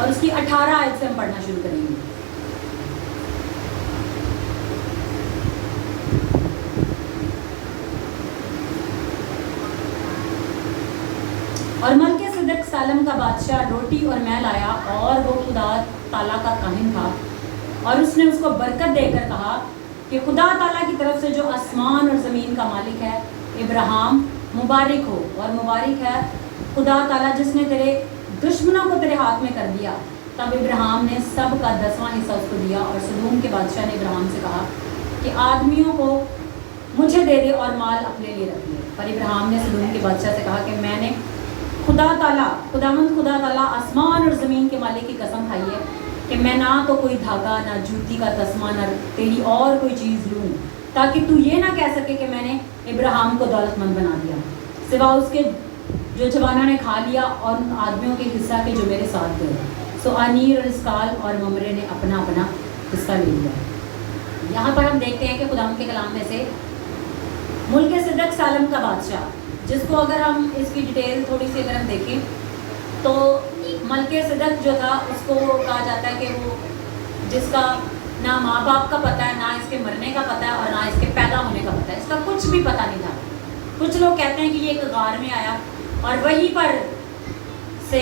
اور اس کی 18 آیت سے ہم پڑھنا شروع کریں گے. اور ملک صدق سالم کا بادشاہ روٹی اور میں لایا اور وہ خدا تعالیٰ کا کاہن تھا, اور اس نے اس کو برکت دے کر کہا کہ خدا تعالیٰ کی طرف سے جو آسمان اور زمین کا مالک ہے ابراہیم مبارک ہو, اور مبارک ہے خدا تعالیٰ جس نے تیرے دشمنوں کو تیرے ہاتھ میں کر دیا. تب ابراہیم نے سب کا 10واں حصہ اس کو دیا, اور سدوم کے بادشاہ نے ابراہیم سے کہا کہ آدمیوں کو مجھے دے دے اور مال اپنے لیے رکھ لے. پر ابراہیم نے سدوم کے بادشاہ سے کہا کہ میں نے خداوند خدا تعالیٰ آسمان اور زمین کے مالک کی قسم کھائی ہے کہ میں نہ تو کوئی دھاگا نہ جوتی کا تسمہ نہ تیری اور کوئی چیز لوں, تاکہ تو یہ نہ کہہ سکے کہ میں نے ابراہیم کو دولت مند بنا دیا, سوا اس کے جو جوانوں نے کھا لیا اور ان آدمیوں کے حصہ کے جو میرے ساتھ گئے. سو انیر اور اسکال اور ممرے نے اپنا اپنا حصہ لے لیا. یہاں پر ہم دیکھتے ہیں کہ خدا کے کلام میں سے ملک صدق سالم کا بادشاہ, جس کو اگر ہم اس کی ڈیٹیل تھوڑی سی اگر ہم دیکھیں تو ملک صدق جو تھا اس کو کہا جاتا ہے کہ وہ جس کا نہ ماں باپ کا پتہ ہے, نہ اس کے مرنے کا پتہ ہے, اور نہ اس کے پیدا ہونے کا پتہ ہے, اس کا کچھ بھی پتہ نہیں تھا. کچھ لوگ کہتے ہیں کہ یہ ایک غار میں آیا اور وہیں پر سے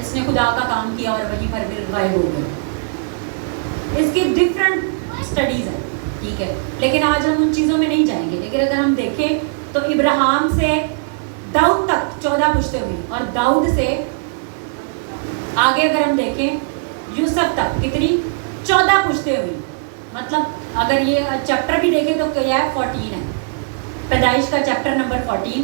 اس نے خدا کا کام کیا اور وہیں پر پھر غائب ہو گئے. اس کی ڈفرینٹ اسٹڈیز ہیں, ٹھیک ہے, لیکن آج ہم ان چیزوں میں نہیں جائیں گے. لیکن اگر ہم دیکھیں تو ابراہیم سے داؤد تک 14 پشتیں ہوئی, اور داؤد سے آگے اگر ہم دیکھیں یوسف تک کتنی 14 پشتیں ہوئی. مطلب اگر یہ چیپٹر بھی دیکھیں تو کیا ہے 14 ہے, پیدائش کا چیپٹر نمبر 14.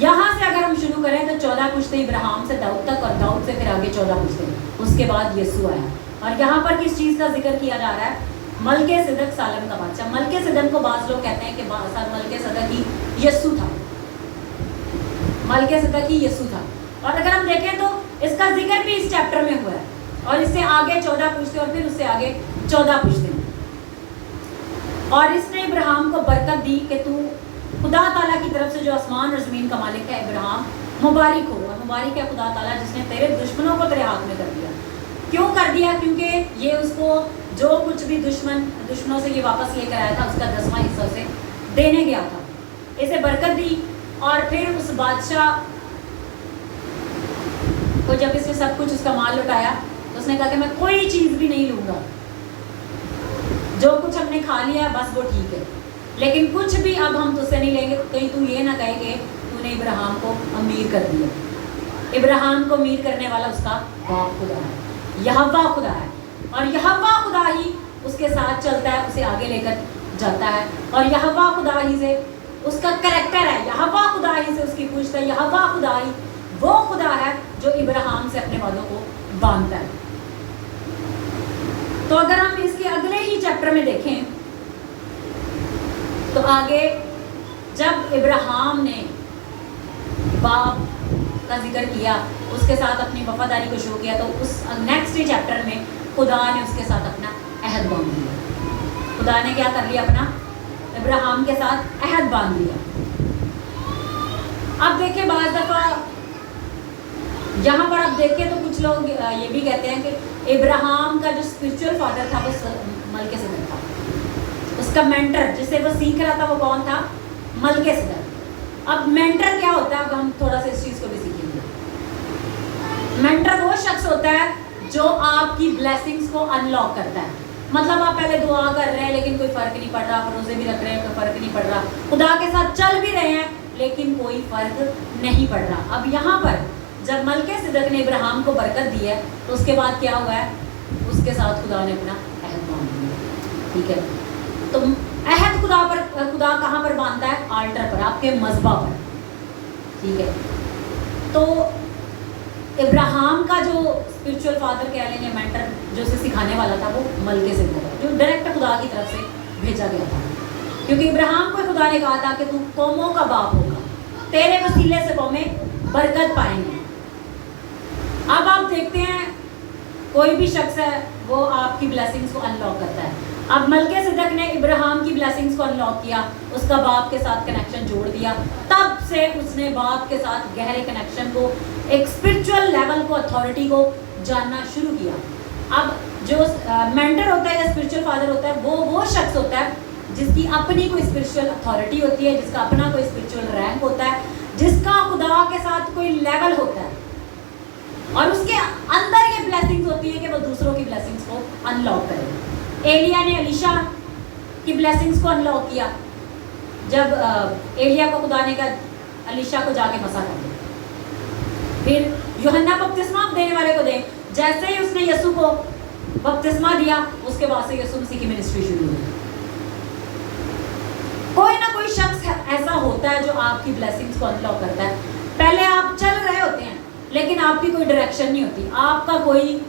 یہاں سے اگر ہم شروع کریں تو 14 پشتیں ابراہیم سے داؤد تک, اور داؤد سے پھر آگے 14 پشتیں, اس کے بعد یسوع آیا. اور یہاں پر کس چیز کا ذکر کیا جا رہا ہے؟ ملک صدق سالم کا بادشاہ. ملک صدق کو بعض لوگ کہتے ہیں کہ ملک صدق ہی یسوع تھا, ملک صدق ہی یسوع تھا. اور اگر ہم دیکھیں تو اس کا ذکر بھی اس چیپٹر میں ہوا ہے, اور اس سے آگے 14 پشتیں اور پھر اس سے آگے 14 پشتیں. اور اس نے ابراہیم کو برکت دی کہ تو خدا تعالیٰ کی طرف سے جو آسمان اور زمین کا مالک ہے ابراہیم مبارک ہو, اور مبارک ہے خدا تعالیٰ جس نے تیرے دشمنوں کو تیرے ہاتھ میں کر دیا. کیوں کر دیا؟ کیونکہ یہ اس کو جو کچھ بھی دشمنوں سے یہ واپس لے کر آیا تھا اس کا 10واں حصہ اسے دینے گیا تھا. اسے برکت دی, اور پھر اس بادشاہ کو جب اس نے سب کچھ اس کا مال لٹایا تو اس نے کہا کہ میں کوئی چیز بھی نہیں لوں گا, جو کچھ ہم نے کھا لیا بس وہ ٹھیک ہے, لیکن کچھ بھی اب ہم تجھ سے نہیں لیں گے, کہیں تو یہ نہ کہے کہ تو نے ابراہیم کو امیر کر دیا. ابراہیم کو امیر کرنے والا اس کا باپ خدا ہے, یہوہ خدا ہے, اور یہوہ خدا ہی اس کے ساتھ چلتا ہے, اسے آگے لے کر جاتا ہے, اور یہوہ خدا ہی سے اس کا کریکٹر ہے, یہوہ خدا ہی سے اس کی پوچھتا ہے. یہوہ خدا ہی وہ خدا ہے جو ابراہیم سے اپنے وعدوں کو باندھتا ہے. تو اگر ہم اس کے اگلے ہی چیپٹر میں دیکھیں تو آگے جب ابراہیم نے باپ کا ذکر کیا, اس کے ساتھ اپنی وفاداری کو شو کیا, تو اس نیکسٹ چیپٹر میں خدا نے اس کے ساتھ اپنا عہد باندھ دیا. خدا نے کیا کر لیا؟ اپنا ابراہیم کے ساتھ عہد باندھ دیا. اب دیکھیں بعض دفعہ یہاں پر آپ دیکھیں تو کچھ لوگ یہ بھی کہتے ہیں کہ ابراہیم کا جو اسپرچل فادر تھا وہ ملک صدق تھا, اس کا مینٹر جسے وہ سیکھ رہا تھا وہ کون تھا؟ ملک صدق. اب مینٹر کیا ہوتا ہے؟ اب ہم تھوڑا سا اس چیز کو بھی سیکھیں گے. مینٹر وہ شخص ہوتا ہے جو آپ کی بلیسنگز کو ان لاک کرتا ہے. مطلب آپ پہلے دعا کر رہے ہیں لیکن کوئی فرق نہیں پڑ رہا, روزے بھی رکھ رہے ہیں کوئی فرق نہیں پڑ رہا, خدا کے ساتھ چل بھی رہے ہیں لیکن کوئی فرق نہیں پڑ رہا. اب یہاں پر جب ملک صدق نے ابراہیم کو برکت دی ہے تو اس کے بعد کیا ہوا ہے؟ اس کے ساتھ خدا نے اپنا عہد باندھ دیا. ٹھیک ہے, تو عہد خدا کہاں پر باندھتا ہے؟ آلٹر پر, آپ کے مذبح پر. ٹھیک ہے, تو ابراہیم کا جو اسپرچل فادر کہہ لیں گے, مینٹر جو اسے سکھانے والا تھا وہ ملک صدق ہے, جو ڈائریکٹ خدا کی طرف سے بھیجا گیا تھا. کیونکہ ابراہیم کو خدا نے کہا تھا کہ تو قوموں کا باپ ہوگا, تیرے وسیلے سے قومیں برکت پائیں گے. اب آپ دیکھتے ہیں کوئی بھی شخص ہے وہ آپ کی بلیسنگز کو ان لاک کرتا ہے. اب ملک صدق نے ابراہیم کی بلیسنگز کو ان لاک کیا, اس کا باپ کے ساتھ کنیکشن جوڑ دیا. تب سے اس نے باپ کے ساتھ گہرے کنیکشن کو, ایک اسپرچل لیول کو, اتھارٹی کو जानना शुरू किया। अब जो मेंटर होता है या स्पिरिचुअल फादर होता है, वो शख्स होता है जिसकी अपनी कोई स्पिरिचुअल अथॉरिटी होती है, जिसका अपना कोई स्पिरिचुअल रैंक होता है, जिसका खुदा के साथ कोई लेवल होता है, और उसके अंदर ये ब्लेसिंग्स होती है कि वो दूसरों की ब्लेसिंग्स को अनलॉक करे। एलिया ने एलिशा की ब्लेसिंग्स को अनलॉक किया जब एलिया को खुदा ने कहा एलिशा को जाके मसा कर दे। फिर यूहन्ना बपतिस्मा देने वाले को दे, जैसे ही उसने यीशु को बपतिस्मा दिया, उसके बाद से यीशु मसीह की मिनिस्ट्री शुरू हुई। कोई ना कोई शख्स ऐसा होता है जो आपकी ब्लेसिंग्स को अनलॉक करता है। पहले आप चल रहे होते हैं लेकिन आपकी कोई डायरेक्शन नहीं होती, आपका कोई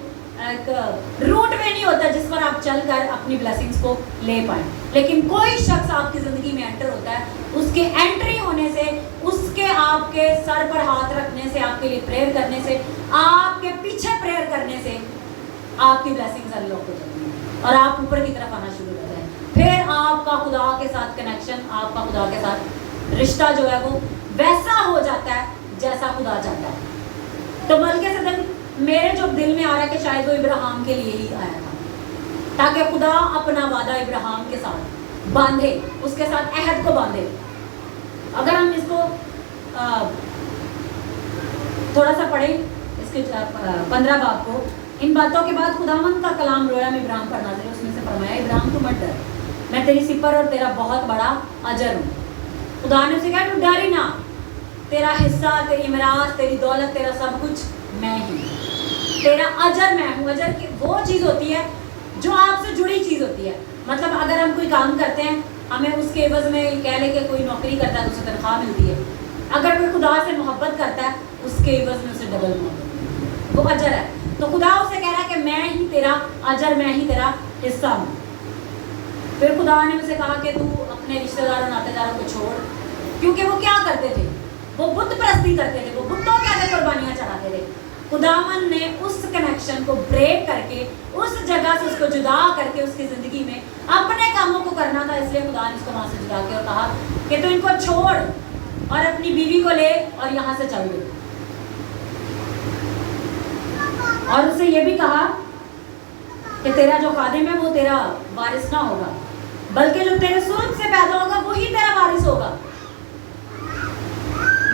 रूट वे नहीं होता जिस पर आप चलकर अपनी ब्लेसिंग्स को ले पाए। लेकिन कोई शख्स आपकी ज़िंदगी में एंटर होता है, उसके एंट्री होने से, उसके आपके सर पर हाथ रखने से, आपके लिए प्रेयर करने से, आपके पीछे प्रेयर करने से आपकी ब्लेसिंग्स अनलॉक हो जाती हैं और आप ऊपर की तरफ आना शुरू करते हैं। फिर आपका खुदा के साथ कनेक्शन, आपका खुदा के साथ रिश्ता जो है वो वैसा हो जाता है जैसा खुदा चाहता है। तो मलकीसेदक मेरे जो दिल में आ रहा है कि शायद वो इब्राहिम के लिए ही आया था, ताकि खुदा अपना वादा इब्राहिम के साथ बांधे, उसके साथ अहद को बांधे। अगर हम इसको थोड़ा सा पढ़ें, इसके 15 बाब को, इन बातों के बाद खुदावंद का कलाम रोया में इब्राहिम पर नाज़िल, उसमें से फरमाया इब्राहिम तू मत डर, मैं तेरी सिपर और तेरा बहुत बड़ा अजर हूँ। खुदा ने उसे कहा तू डर ही ना, तेरा हिस्सा, तेरी मिरास, तेरी दौलत, तेरा सब कुछ मैं ही, तेरा अजर मैं हूँ। अजर की वो चीज़ होती है जो आपसे जुड़ी चीज़ होती है। मतलब अगर हम कोई काम करते हैं, हमें उसके एवज में कह ले कि कोई नौकरी करता है तो उसे तनख्वाह मिलती है। अगर कोई खुदा से मोहब्बत करता है, उसके एवज में उसे डबल मोहब्बत मिलती है, वो अजर है। तो खुदा उसे कह रहा है कि मैं ही तेरा अजर, मैं ही तेरा हिस्सा हूँ। फिर खुदा ने उसे कहा कि तू अपने रिश्तेदारों नातेदारों को छोड़, क्योंकि वो क्या करते थे, वो बुत परस्ती करते थे, वो बुतों के आगे कुर्बानियाँ चढ़ाते थे। खुदावन ने उस कनेक्शन को ब्रेक करके, उस जगह से उसको जुदा करके उसकी ज़िंदगी में अपने कामों को करना था। इसलिए खुदा ने उसको वहाँ से जुदा के और कहा कि तू इनको छोड़ और अपनी बीवी को ले और यहाँ से चल दे। और उससे ये भी कहा कि तेरा जो खादिम है वो तेरा वारिस ना होगा, बल्कि जो तेरे सुल्क से पैदा होगा वही तेरा वारिस होगा।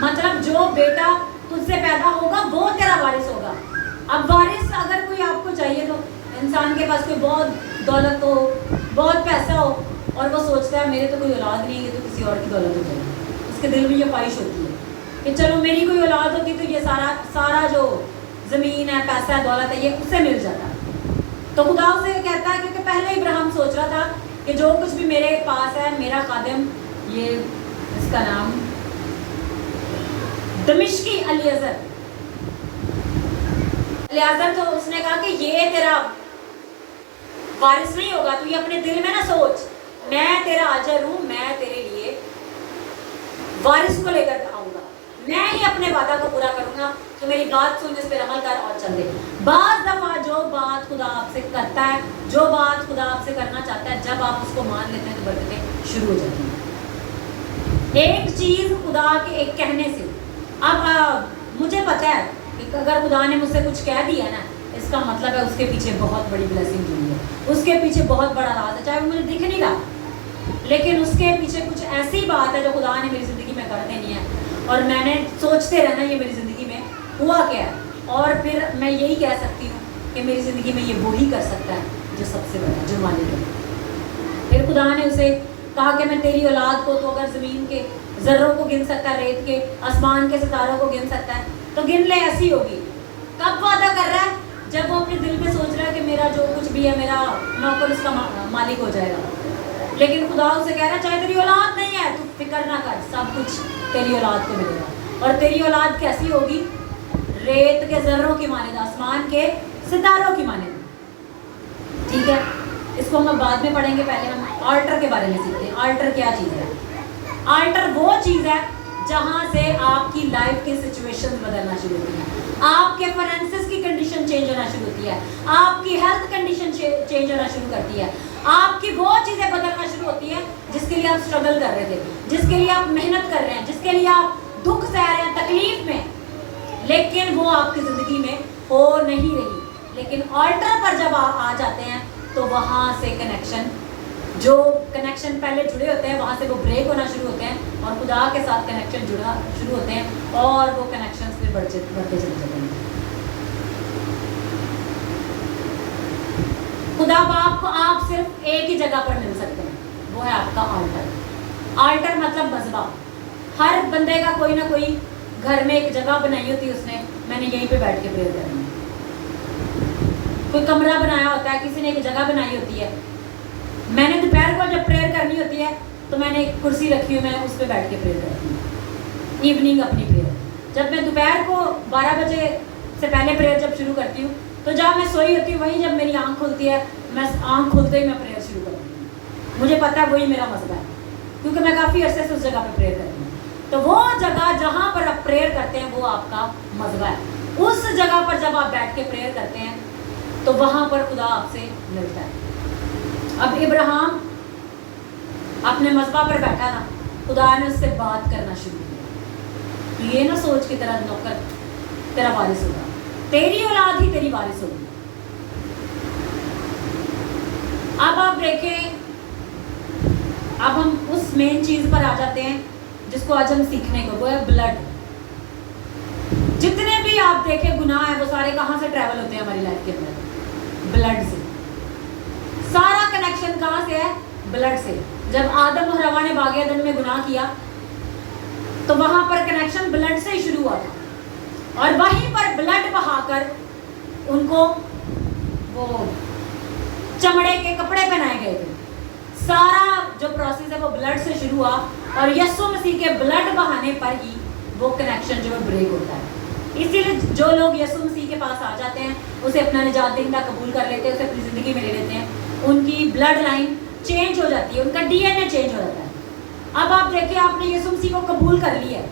मतलब जो बेटा तुझसे पैदा होगा वो तेरा वारिस होगा। अब वारिस अगर कोई आपको चाहिए, तो इंसान के पास कोई बहुत दौलत हो, बहुत पैसा हो, और वो सोचता है मेरे तो कोई औलाद नहीं है, तो किसी और की दौलत हो जाएगी। उसके दिल में ये ख्वाहिश होती है कि चलो मेरी कोई औलाद होती तो ये सारा जो ज़मीन है, पैसा है, दौलत है, ये उससे मिल जाता। तो खुदा उसे कहता है, क्योंकि पहले इब्राहिम सोच रहा था कि जो कुछ भी मेरे पास है, मेरा खादिम, ये इसका नाम दमिश्की अलियाज़र, तो उसने कहा कि ये तेरा वारिस नहीं होगा। तू ये अपने दिल में ना सोच, मैं तेरा अजर हूँ, मैं तेरे लिए वारिस को लेकर आऊँगा, मैं ही अपने वादा को पूरा करूँगा। तो मेरी बात सुन, इस पर अमल कर और चल दे। बाज़ दफ़ा जो बात खुदा आपसे करता है, जो बात खुदा आपसे करना चाहता है, जब आप उसको मान लेते हैं तो बरकतें शुरू हो जाती हैं। एक चीज़ खुदा के एक कहने से, अब मुझे पता है कि अगर खुदा ने मुझसे कुछ कह दिया ना, इसका मतलब है उसके पीछे बहुत बड़ी ब्लेसिंग जुड़ी है, उसके पीछे बहुत बड़ा राज है, चाहे वो मुझे दिख नहीं रहा, लेकिन उसके पीछे कुछ ऐसी बात है जो खुदा ने मेरी ज़िंदगी में कर देनी है। और मैंने सोचते रहना ये मेरी ज़िंदगी में हुआ क्या है, और फिर मैं यही कह सकती हूँ कि मेरी ज़िंदगी में ये वही कर सकता है जो सबसे बड़ा, जो मालिक है। फिर खुदा ने उसे कहा कि मैं तेरी औलाद को, तो अगर ज़मीन के ज़र्रों को गिन सकता है, रेत के, आसमान के सितारों को गिन सकता है, तो गिन ले। ऐसी होगी। कब वादा कर रहा है? जब वो अपने दिल में सोच रहा है कि मेरा जो कुछ भी है, मेरा नौकर उसका मालिक हो जाएगा। लेकिन खुदा उसे कह रहा है चाहे तेरी औलाद नहीं है, तू फिक्र ना कर, सब कुछ तेरी औलाद को मिलेगा। और तेरी औलाद कैसी होगी? रेत के ज़र्रों की माने, आसमान के सितारों की माने। ठीक है, इसको हम बाद में पढ़ेंगे, पहले हम आल्टर के बारे में सीखते हैं। आल्टर क्या चीज़ है? आल्टर वो चीज़ है जहाँ से आपकी लाइफ की सिचुएशंस बदलना शुरू होती हैं, आपके फाइनेंसेस की कंडीशन चेंज होना शुरू होती है, आपकी हेल्थ कंडीशन चेंज होना शुरू करती है, आपकी वो चीज़ें बदलना शुरू होती हैं जिसके लिए आप स्ट्रगल कर रहे थे, जिसके लिए आप मेहनत कर रहे हैं, जिसके लिए आप दुख सह रहे हैं, तकलीफ में, लेकिन वो आपकी ज़िंदगी में हो नहीं रही। لیکن آلٹر پر جب آ جاتے ہیں تو وہاں سے کنیکشن، جو کنیکشن پہلے جڑے ہوتے ہیں وہاں سے وہ بریک ہونا شروع ہوتے ہیں اور خدا کے ساتھ کنیکشن جڑنا شروع ہوتے ہیں اور وہ کنیکشن پھر بڑھتے چلے جاتے ہیں۔ خدا باپ کو آپ صرف ایک ہی جگہ پر مل سکتے ہیں، وہ ہے آپ کا آلٹر۔ آلٹر مطلب مذبح۔ ہر بندے کا کوئی نہ کوئی گھر میں ایک جگہ بنائی ہوتی ہے اس نے، میں نے یہیں پہ بیٹھ کے پریئر کرنی ہے۔ کوئی کمرہ بنایا ہوتا ہے، کسی نے ایک جگہ بنائی ہوتی ہے۔ میں نے دوپہر کو جب پریئر کرنی ہوتی ہے تو میں نے ایک کرسی رکھی ہوئی، میں اس پہ بیٹھ کے پریئر کرتی ہوں ایوننگ اپنی پریئر۔ جب میں دوپہر کو 12 بجے سے پہلے پریئر جب شروع کرتی ہوں تو جب میں سوئی ہوتی ہوں وہیں جب میری آنکھ کھلتی ہے، میں آنکھ کھلتے ہی میں پریئر شروع کرتی ہوں۔ مجھے پتہ ہے وہی میرا مذہب ہے، کیونکہ میں کافی عرصے سے اس جگہ پہ پریئر کرتی ہوں۔ تو وہ جگہ جہاں پر آپ پریئر کرتے ہیں وہ آپ کا مذہب ہے۔ اس جگہ پر جب آپ بیٹھ کے پریئر کرتے ہیں تو وہاں پر خدا آپ سے ملتا ہے۔ اب ابراہیم اپنے مذبح پر بیٹھا نا، خدا نے اس سے بات کرنا شروع کیا۔ تو یہ نہ سوچ کہ تیرا نوکر تیرا وارث ہوگا، تیری اولاد ہی تیری وارث ہوگی۔ اب آپ دیکھیں، اب ہم اس مین چیز پر آ جاتے ہیں جس کو آج ہم سیکھنے کو، وہ ہے بلڈ۔ جتنے بھی آپ دیکھیں گناہ ہیں وہ سارے کہاں سے ٹریول ہوتے ہیں ہماری لائف کے اندر؟ بلڈ سے۔ سارا کنیکشن کہاں سے ہے؟ بلڈ سے۔ جب آدم اور حوا نے باغ عدن میں گناہ کیا تو وہاں پر کنیکشن بلڈ سے ہی شروع ہوا تھا، اور وہیں پر بلڈ بہا کر ان کو وہ چمڑے کے کپڑے پہنائے گئے تھے۔ سارا جو پروسیس ہے وہ بلڈ سے شروع ہوا، اور یسوع مسیح کے بلڈ بہانے پر ہی وہ کنیکشن جو ہے بریک ہوتا ہے۔ اسی لیے جو لوگ یسوع مسیح کے پاس آ جاتے ہیں، اسے اپنا نجات دہندہ قبول کر لیتے ہیں، اسے اپنی زندگی میں لے لیتے ہیں، ان کی بلڈ لائن چینج ہو جاتی ہے، ان کا ڈی این اے چینج ہو جاتا ہے۔ اب آپ دیکھیں، آپ نے یسوع مسیح کو قبول کر لیا ہے،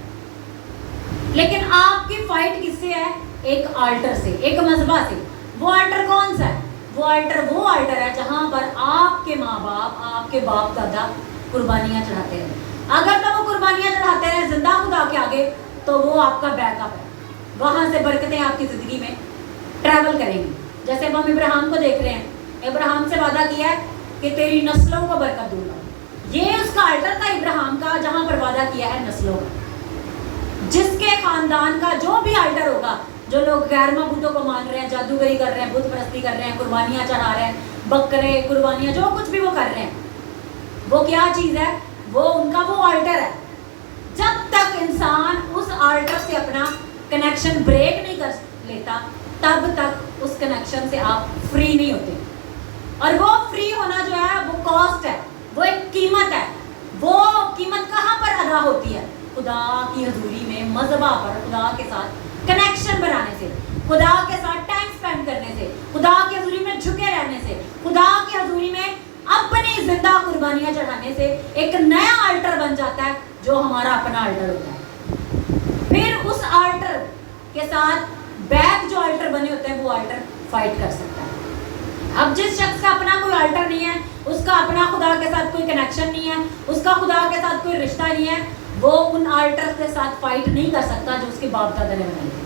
لیکن آپ کی فائٹ کس سے ہے؟ ایک آلٹر سے، ایک مذبح سے۔ وہ آلٹر کون سا ہے؟ وہ آلٹر ہے جہاں پر آپ کے ماں باپ، آپ کے باپ دادا قربانیاں چڑھاتے ہیں۔ اگر تو وہ قربانیاں چڑھاتے رہے زندہ خدا کے آگے تو وہ آپ کا بیک اپ ہے، وہاں سے برکتیں آپ کی زندگی میں ٹریول کریں گی۔ جیسے ہم ابراہیم کو دیکھ رہے ہیں، ابراہیم سے وعدہ کیا ہے کہ تیری نسلوں کو برکت دوں گا۔ یہ اس کا آلٹر تھا ابراہیم کا، جہاں پر وعدہ کیا ہے نسلوں کا۔ جس کے خاندان کا جو بھی آلٹر ہوگا، جو لوگ غیر معبودوں کو مان رہے ہیں، جادوگری کر رہے ہیں، بت پرستی کر رہے ہیں، قربانیاں چڑھا رہے ہیں، بکرے قربانیاں، جو کچھ بھی وہ کر رہے ہیں، وہ کیا چیز ہے؟ وہ ان کا وہ آلٹر ہے۔ جب تک انسان اس آلٹر سے اپنا کنیکشن بریک نہیں کر لیتا، تب تک اس کنیکشن سے آپ فری نہیں ہوتے۔ اور وہ فری ہونا جو ہے وہ کاسٹ ہے، وہ ایک قیمت ہے۔ وہ قیمت کہاں پر ادا ہوتی ہے؟ خدا کی حضوری میں، مذبح پر خدا کے ساتھ کنیکشن بنانے سے، خدا کے ساتھ ٹائم سپینڈ کرنے سے، خدا کی حضوری میں جھکے رہنے سے، خدا کی حضوری میں اپنی زندہ قربانیاں چڑھانے سے ایک نیا آلٹر بن جاتا ہے جو ہمارا اپنا آلٹر ہوتا ہے۔ پھر اس آلٹر کے ساتھ بیک جو آلٹر بنے ہوتے ہیں وہ آلٹر فائٹ کر سکتا ہے۔ اب جس شخص کا اپنا کوئی آلٹر نہیں ہے، اس کا اپنا خدا کے ساتھ کوئی کنیکشن نہیں ہے، اس کا خدا کے ساتھ کوئی رشتہ نہیں ہے، وہ ان آلٹر کے ساتھ فائٹ نہیں کر سکتا جو اس کے باپ دادا نے بنائی تھی۔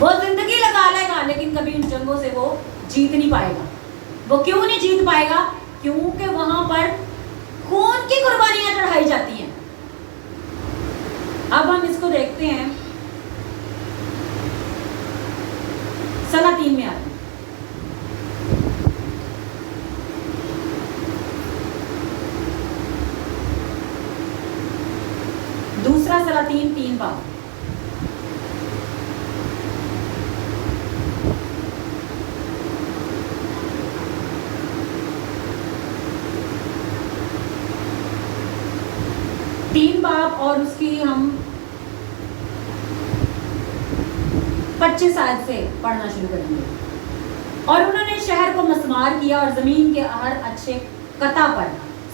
وہ زندگی لگا لے گا لیکن کبھی ان جنگوں سے وہ جیت نہیں پائے گا۔ وہ کیوں نہیں جیت پائے گا؟ کیونکہ وہاں پر خون کی قربانیاں چڑھائی جاتی ہیں۔ اب ہم اس کو دیکھتے ہیں سلاطین میں آتے ہیں۔ دوسرا سلاطین 3 باب۔ اور اس کی ہم 25 آیت سے پڑھنا شروع کریں گے۔ اور انہوں نے شہر کو مسمار کیا اور زمین کے ہر اچھے قطع پر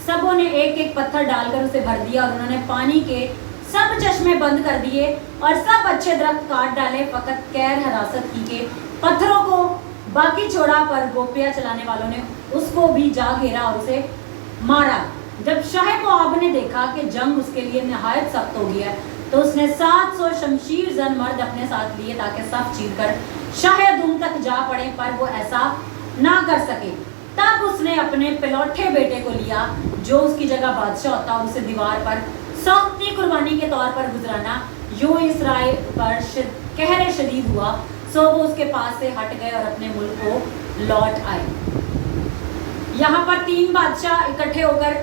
سبوں نے ایک ایک پتھر ڈال کر اسے بھر دیا، اور انہوں نے پانی کے سب چشمے بند کر دیے اور سب اچھے درخت کاٹ ڈالے، فقط غیر حراست کی کے پتھروں کو باقی چھوڑا، پر گوپیاں چلانے والوں نے اس کو بھی جا گھیرا اور اسے مارا۔ جب شاہ موآب نے دیکھا کہ جنگ اس کے لیے نہایت سخت ہو گیا تو اس نے 700 شمشیر زن مرد اپنے ساتھ لیے تاکہ صف چیر کر शायद उन तक जा पड़े, पर वो ऐसा ना कर सके। तब उसने अपने पिलौठे बेटे को लिया जो उसकी जगह बादशाह होता, और उसे दीवार पर सौंपनी कुर्बानी के तौर पर गुजराना। यूं इसराइल पर कहर शदीद हुआ, सो वो उसके पास से हट गए और अपने मुल्क को लौट आए। यहाँ पर 3 बादशाह इकट्ठे होकर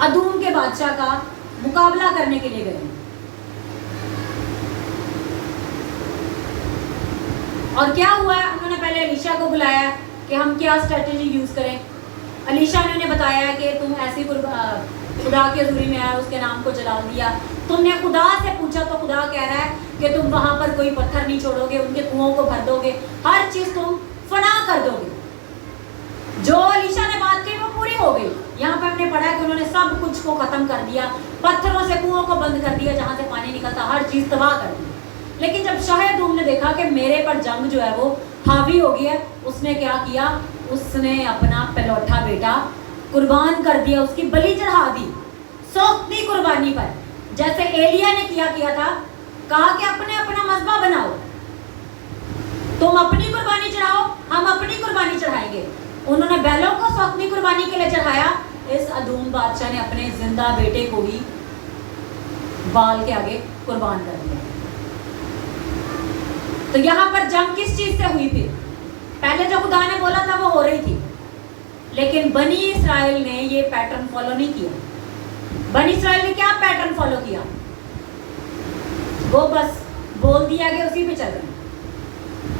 अदूम के बादशाह का मुकाबला करने के लिए गए, और क्या हुआ, उन्होंने पहले एलीशा को बुलाया कि हम क्या स्ट्रेटेजी यूज करें। एलीशा ने उन्हें बताया कि तुम ऐसी खुदा की हजूरी में आए, उसके नाम को जला दिया। तुमने खुदा से पूछा तो खुदा कह रहा है कि तुम वहां पर कोई पत्थर नहीं छोड़ोगे, उनके कुओं को भर दोगे, हर चीज तुम फना कर दोगे। जो एलीशा ने बात की वो पूरी हो गई। यहाँ पे हमने पढ़ा कि उन्होंने सब कुछ को खत्म कर दिया, पत्थरों से कुओं को बंद कर दिया, जहां से पानी निकलता, हर चीज तबाह कर दी। लेकिन जब शाहदूम ने देखा कि मेरे पर जंग जो है वो हावी हो गई है, उसने क्या किया, उसने अपना पिलौठा बेटा कुर्बान कर दिया, उसकी बलि चढ़ा दी सौंपनी कुर्बानी पर, जैसे एलिया ने किया था। कहा कि अपने अपना मज़बा बनाओ, तुम अपनी कुर्बानी चढ़ाओ, हम अपनी कुर्बानी चढ़ाएंगे। उन्होंने बैलों को सौंपनी कुर्बानी के लिए चढ़ाया। इस अदूम बादशाह ने अपने जिंदा बेटे को ही बाल के आगे कुर्बान कर दिया। तो यहाँ पर जंग किस चीज से हुई थी? पहले जो खुदा ने बोला था वो हो रही थी, लेकिन बनी इसराइल ने ये पैटर्न फॉलो नहीं किया। बनी इसराइल ने क्या पैटर्न फॉलो किया? वो बस बोल दिया कि उसी पे चल रहे,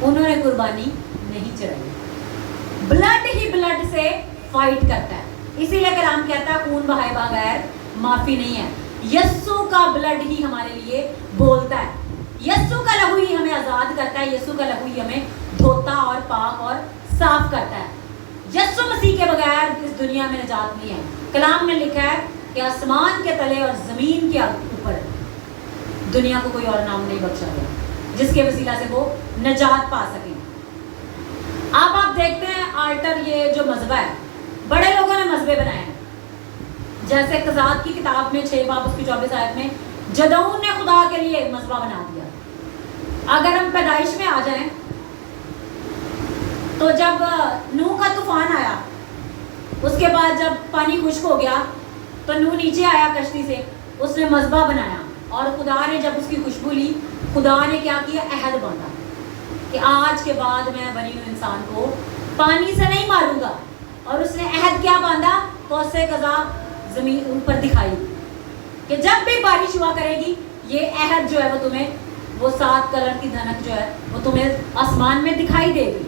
उन्होंने कुर्बानी नहीं चढ़ाई। ब्लड ही ब्लड से फाइट करता है, इसीलिए कलाम कहता है खून बहाए बगैर माफी नहीं है। यस्सु का ब्लड ही हमारे लिए बोलता है, यस्सु का लहू ही हमें आजाद करता है, यस्सु का लहू ही हमें धोता और पाक और साफ करता है। यस्सु मसीह के बगैर इस दुनिया में निजात नहीं है। कलाम में लिखा है कि आसमान के तले और जमीन के ऊपर दुनिया को कोई और नाम नहीं बख्शा गया जिसके वसीला से वो निजात पा सके। अब आप देखते हैं आल्टर, ये जो मजहबा है, बड़े लोगों ने मजहबे बनाए हैं। जैसे कज़ात की किताब में 6 बाब उसकी 24 आयत में जदऊन ने खुदा के लिए मजहबा बना दिया। अगर हम पैदाइश में आ जाएं तो जब नूह का तूफान आया, उसके बाद जब पानी खुश्क हो गया तो नूह नीचे आया कश्ती से, उसने मजहबा बनाया, और खुदा ने जब उसकी खुशबू ली, खुदा ने क्या किया, अहद बांधा कि आज के बाद मैं बनी हुई इंसान को पानी से नहीं मारूंगा। और उसने अहद क्या बांधा, कौसे कज़ा जमीन ऊपर दिखाई कि जब भी बारिश हुआ करेगी, ये अहद जो है वो तुम्हें, वो 7 कलर की धनक जो है वो तुम्हें आसमान में दिखाई देगी।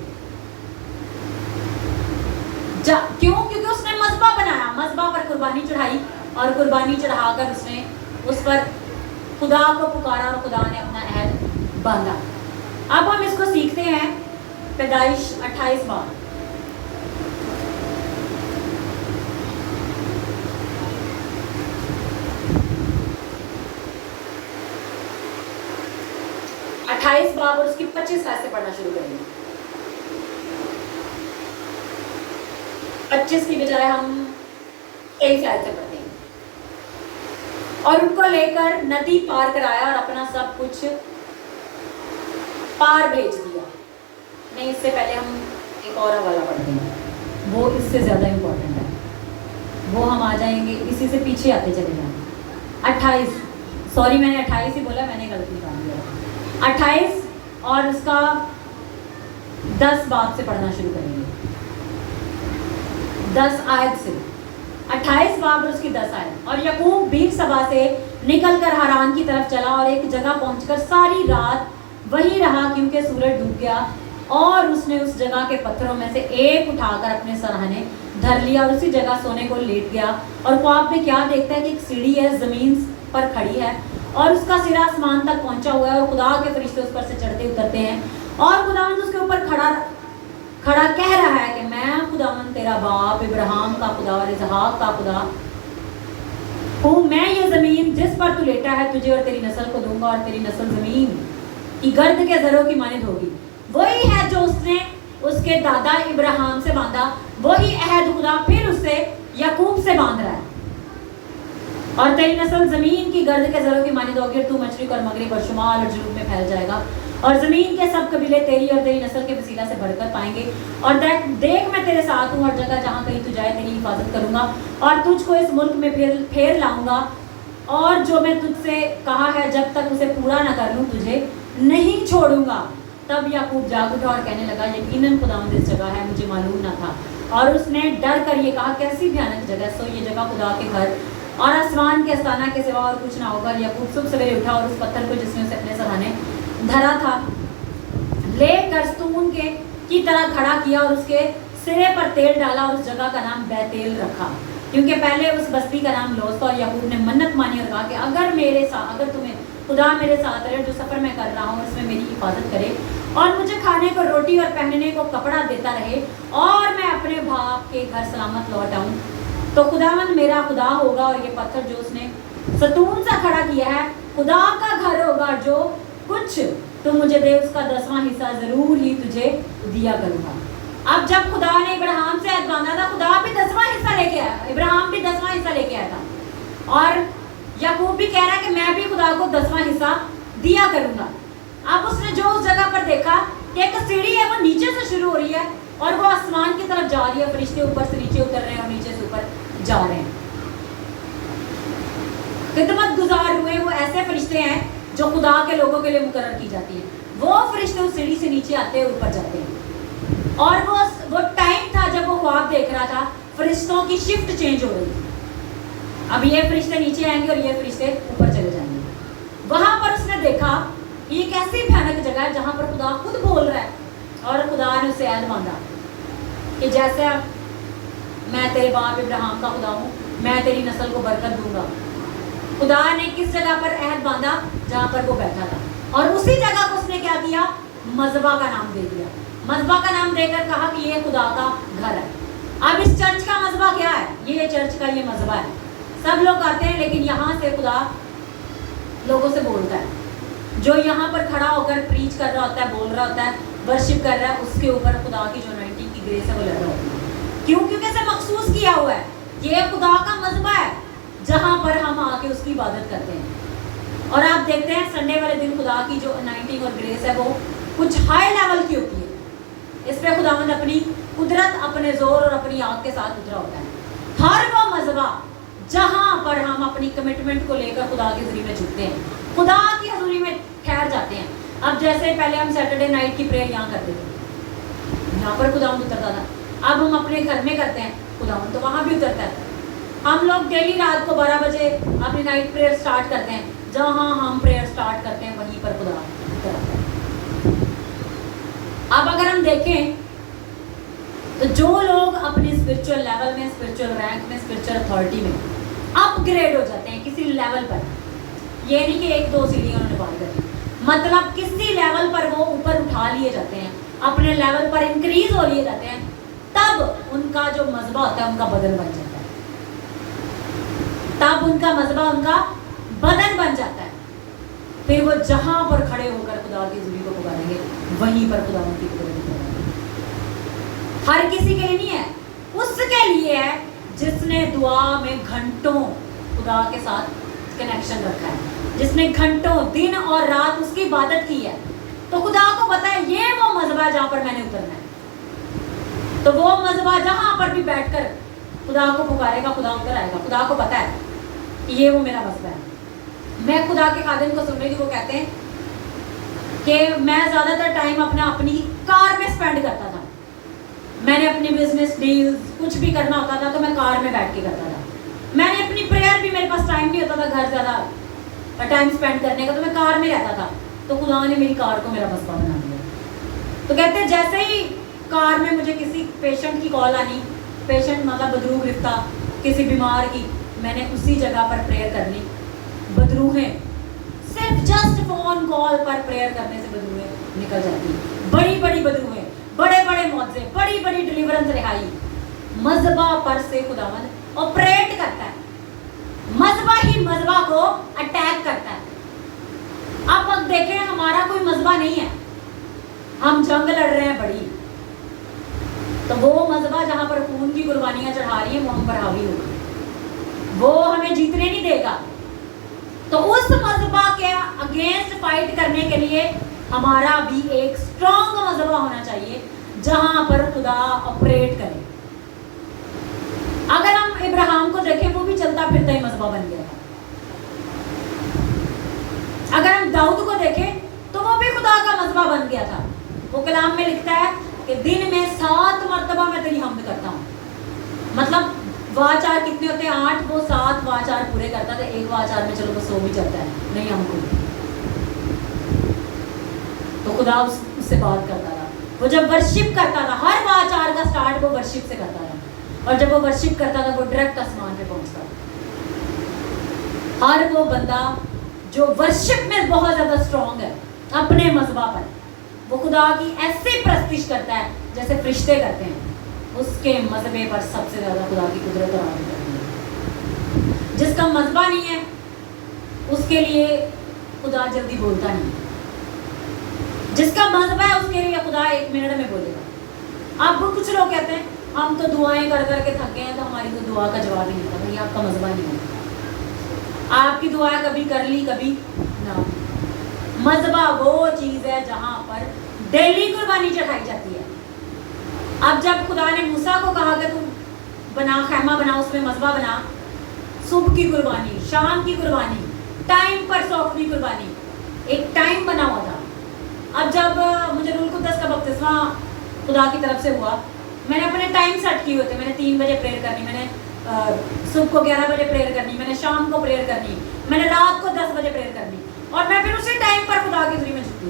क्यों? क्योंकि उसने मजबा बनाया, मजबा पर कुर्बानी चढ़ाई, और कुर्बानी चढ़ाकर उसने उस पर खुदा को पुकारा और खुदा ने अपना अहद बांधा। अब हम इसको सीखते हैं पैदाइश 28 बार। बाब और उसकी 25 आयत से पढ़ना शुरू करेंगे। 25 की बजाय हम 23 आयत से पढ़ते हैं। और उनको लेकर नदी पार कराया और अपना सब कुछ पार भेज दिया। नहीं, इससे पहले हम एक और हवाला पढ़ते हैं, वो इससे ज़्यादा इम्पोर्टेंट है, वो हम आ जाएंगे, इसी से पीछे आते चले जाएंगे। 28, सॉरी मैंने 28 ही बोला, मैंने गलती निकाल दिया। 28 और उसका 10 बाब से पढ़ना शुरू करेंगे, 10 आयत से। 28 बाब और उसकी 10 आयत। और याकूब बीर सभा से निकलकर हारान की तरफ चला और एक जगह पहुंचकर सारी रात वही रहा, क्योंकि सूरज डूब गया। और उसने उस जगह के पत्थरों में से एक उठाकर अपने सराहने धर लिया और उसी जगह सोने को लेट गया। और ख्वाब में क्या देखता है कि एक सीढ़ी है, जमीन पर खड़ी है और उसका सिरा आसमान तक पहुंचा हुआ है, और खुदा के फरिश्ते उस पर से चढ़ते उतरते हैं। और खुदावंद उसके ऊपर खड़ा कह रहा है कि मैं खुदावंद तेरा बाप इब्राहिम का खुदा और इसहाक का खुदा हूँ। मैं ये ज़मीन जिस पर तू लेटा है तुझे और तेरी नस्ल को दूंगा, और तेरी नस्ल ज़मीन की गर्द के ज़रों की मानिंद होगी। वही है जो उसने उसके दादा इब्राहिम से बांधा, वही अहद खुदा फिर उससे याकूब से बांध रहा है। और तेरी नस्ल जमीन की गर्द के जरों की मानिंद होगी और तू मशरिक और मगरिब और शुमाल और जनूब में फैल जाएगा और जमीन के सब कबीले तेरी और तेरी नस्ल के वसीला से बढ़कर पाएंगे। और देख मैं तेरे साथ हूँ, हर जगह जहाँ कहीं तू जाए तेरी हिफाजत करूंगा और तुझको इस मुल्क में फेर लाऊंगा और जो मैं तुझसे कहा है जब तक उसे पूरा न कर लूँ तुझे नहीं छोड़ूंगा। तब याकूब जाग उठा और कहने लगा, यकीनन खुदावंद इस जगह है, मुझे मालूम न था। और उसने डर कर ये कहा, कैसी भयानक जगह, सो ये जगह खुदा के घर और आसमान के आस्थाना के सिवा और कुछ ना होगा। याकूब सुबह सवेरे उठा और उस पत्थर को जिसने उसे अपने सराहने धरा था लेकर स्तून की तरह खड़ा किया और उसके सिरे पर तेल डाला और उस जगह का नाम बैतेल रखा, क्योंकि पहले उस बस्ती का नाम लोज था। और याकूब ने मन्नत मानी और कहा कि अगर तुम्हें खुदा मेरे साथ रहे, जो सफ़र मैं कर रहा हूँ उसमें मेरी हिफाजत करे और मुझे खाने को रोटी और पहनने को कपड़ा देता रहे और मैं अपने बाप के घर सलामत लौट आऊँ, तो खुदावंद मेरा खुदा होगा और ये पत्थर जो उसने सतून सा खड़ा किया है खुदा का घर होगा। जो कुछ तो मुझे दे उसका 10वां हिस्सा जरूर ही तुझे दिया करूँगा। अब जब खुदा ने इब्राहिम से अहद बांधा था, खुदा भी 10वां हिस्सा लेके आया, इब्राहिम भी 10वां हिस्सा लेके आया था और याकूब भी कह रहा है कि मैं भी खुदा को 10वां हिस्सा दिया करूंगा। अब उसने जो उस जगह पर देखा कि एक सीढ़ी है वो नीचे से शुरू हो रही है और वो आसमान की तरफ जा रही है, फरिश्ते ऊपर से नीचे उतर रहे हैं और नीचे से ऊपर जा रहे हैं। खिदमत गुजार हुए वो ऐसे फरिश्ते हैं जो खुदा के लोगों के लिए मुकर्रर की जाती है। वो फरिश्ते उस सीढ़ी से नीचे आते हैं, ऊपर जाते हैं। और वो टाइम था जब वो ख्वाब देख रहा था, फरिश्तों की शिफ्ट चेंज हो रही थी। अब ये फरिश्ते नीचे आएंगे और ये फरिश्ते ऊपर चले जाएंगे। वहां पर उसने देखा ये कैसी भयानक जगह है जहां पर खुदा खुद बोल रहा है और खुदा ने उसे ऐलान मांगा कि जैसे मैं तेरे बाप इब्राहिम का खुदा हूँ, मैं तेरी नस्ल को बरकत दूंगा। खुदा ने किस जगह पर अहद बांधा? जहां पर वो बैठा था, और उसी जगह को उसने क्या किया? मज़बा का नाम दे दिया। मज़बा का नाम देकर कहा कि ये खुदा का घर है। अब इस चर्च का मज़बा क्या है? ये चर्च का ये मज़बा है। सब लोग आते हैं, लेकिन यहाँ से खुदा लोगों से बोलता है। जो यहाँ पर खड़ा होकर प्रीच कर रहा होता है, बोल रहा होता है, वर्शिप कर रहा है, उसके ऊपर खुदा की जो अनॉइंटिंग की ग्रेस है वो लग रहा होता है। क्यों? क्योंकि इसे मखसूस किया हुआ है। ये खुदा का मज़बा है जहाँ पर हम आके उसकी इबादत करते हैं। और आप देखते हैं संडे वाले दिन खुदा की जो अनॉइंटिंग और ग्रेस है वो कुछ हाई लेवल की होती है। इस पर खुदावंद अपनी कुदरत, अपने जोर और अपनी आग के साथ उतरा होता है। हर वो मज़बा जहाँ पर हम अपनी कमिटमेंट को लेकर खुदा की हज़ूरी में झुकते हैं, खुदा की हज़ूरी में ठहर जाते हैं। अब जैसे पहले हम सैटरडे नाइट की प्रेयर यहाँ करते थे, यहाँ पर खुदावंद उतरता था। अब हम अपने घर में करते हैं, खुदावंद तो वहाँ भी उतरता है। हम लोग डेली रात को 12 बजे अपनी नाइट प्रेयर स्टार्ट करते हैं। जहाँ हम प्रेयर स्टार्ट करते हैं वहीं पर खुदा उतरता है। अब अगर हम देखें तो जो लोग अपने स्पिरिचुअल लेवल में, स्पिरिचुअल रैंक में, स्पिरिचुअल अथॉरिटी में अपग्रेड हो जाते हैं किसी लेवल पर, ये नहीं कि 1-2 सीढ़ियाँ उन्होंने पार कर ली, मतलब किसी लेवल पर वो ऊपर उठा लिए जाते हैं, अपने लेवल पर इंक्रीज हो लिए जाते हैं, तब उनका जो मज़बा होता है उनका बदन बन जाता है। तब उनका मज़बा उनका बदन बन जाता है। फिर वो जहाँ पर खड़े होकर खुदा की ज़ुबान को पुकारेंगे वहीं पर खुदा उनकी कुदरत दिखाएगा। हर किसी के लिए नहीं है, उसके लिए है जिसने दुआ में घंटों खुदा के साथ कनेक्शन रखा है, जिसने घंटों दिन और रात उसकी इबादत की है। तो खुदा को पता है ये वो मज़बा जहाँ पर मैंने उतरना है। तो वो मज़बा जहाँ पर भी बैठकर खुदा को पुकारेगा, खुदा उतर आएगा। खुदा को पता है कि ये वो मेरा मज़बा है। मैं खुदा के खादिम को सुन रही थी, वो कहते हैं कि मैं ज़्यादातर टाइम अपनी कार में स्पेंड करता था। मैंने अपनी बिजनेस डील्स कुछ भी करना होता था तो मैं कार में बैठ के करता था। मैंने अपनी प्रेयर भी, मेरे पास टाइम नहीं होता था घर ज़्यादा टाइम स्पेंड करने का, तो मैं कार में रहता था। तो खुदा ने मेरी कार को मेरा मज़बा बना दिया। तो कहते हैं जैसे ही कार में मुझे किसी पेशेंट की कॉल आनी, पेशेंट मतलब बदरू गिरफ्ता किसी बीमार की, मैंने उसी जगह पर प्रेयर करनी। बदरूहें सिर्फ जस्ट फोन कॉल पर प्रेयर करने से बदरूहें निकल जाती हैं। बड़ी बड़ी बदरूहें, बड़े बड़े मौजे, बड़ी बड़ी डिलीवरेंस, रिहाई मज़बा पर से खुदावंद ऑपरेट करता है। मज़बा ही मज़बा को अटैक करता है। अब देखें हमारा कोई मज़बा नहीं है, हम जंग लड़ रहे हैं बड़ी, तो वो मज़बा जहाँ पर खून की कुर्बानियाँ चढ़ा रही है वो हम पर हावी होगी। वो हमें जीतने नहीं देगा। तो उस मजहबा के अगेंस्ट फाइट करने के लिए हमारा भी एक स्ट्रॉन्ग मजहबा होना चाहिए जहां पर खुदा ऑपरेट करे। अगर हम इब्राहिम को देखें, वो भी चलता फिरता ही मजहबा बन गया था। अगर हम दाऊद को देखें तो वो भी खुदा का मजहबा बन गया था। वो कलाम में लिखता है कि दिन में 7 मरतबा मैं तेरी हम्द करता हूँ। मतलब वाचार कितने होते हैं? 8, वो 7 वाचार पूरे करता था। एक वाचार में चलो वो 100 भी चलता है, नहीं हमको। तो खुदा उससे बात करता था। वो जब वर्शिप करता था, हर वाचार का स्टार्ट वो वर्शिप से करता था, और जब वो वर्शिप करता था वो डायरेक्ट आसमान पे पहुंचता था। हर वो बंदा जो वर्शिप में बहुत ज्यादा स्ट्रॉन्ग है अपने मजहबा पर, वो खुदा की ऐसी प्रस्तिश करता है जैसे फरिश्ते करते हैं, उसके मजहबे पर सबसे ज्यादा खुदा की कुदरत और आदत है। जिसका मजहबा नहीं है उसके लिए खुदा जल्दी बोलता नहीं। जिसका मजहबा है उसके लिए खुदा 1 मिनट में बोलेगा। अब कुछ लोग कहते हैं हम तो दुआएं कर कर के थक गए हैं, तो हमारी तो दुआ का जवाब ही नहीं था। भाई आपका मजहबा नहीं है, आपकी दुआ कभी कर ली कभी ना। मजहबा वो चीज है जहां पर डेली कुर्बानी चढ़ाई जाती है। अब जब खुदा ने मूसा को कहा कि तुम बना, खैमा बना, उसमें मजहबा बना, सुबह की कुर्बानी, शाम की कुर्बानी, टाइम पर सौंप की कुर्बानी, एक टाइम बना हुआ था। अब जब मुझे रूल कुद्दस का बपतिस्मा खुदा की तरफ से हुआ, मैंने अपने टाइम सेट किए होते। मैंने 3 बजे प्रेयर करनी, मैंने सुबह को 11 बजे प्रेयर करनी, मैंने शाम को प्रेयर करनी, मैंने रात को 10 बजे प्रेयर करनी, और मैं फिर उसी टाइम पर खुदा की हुजूरी में झुकती।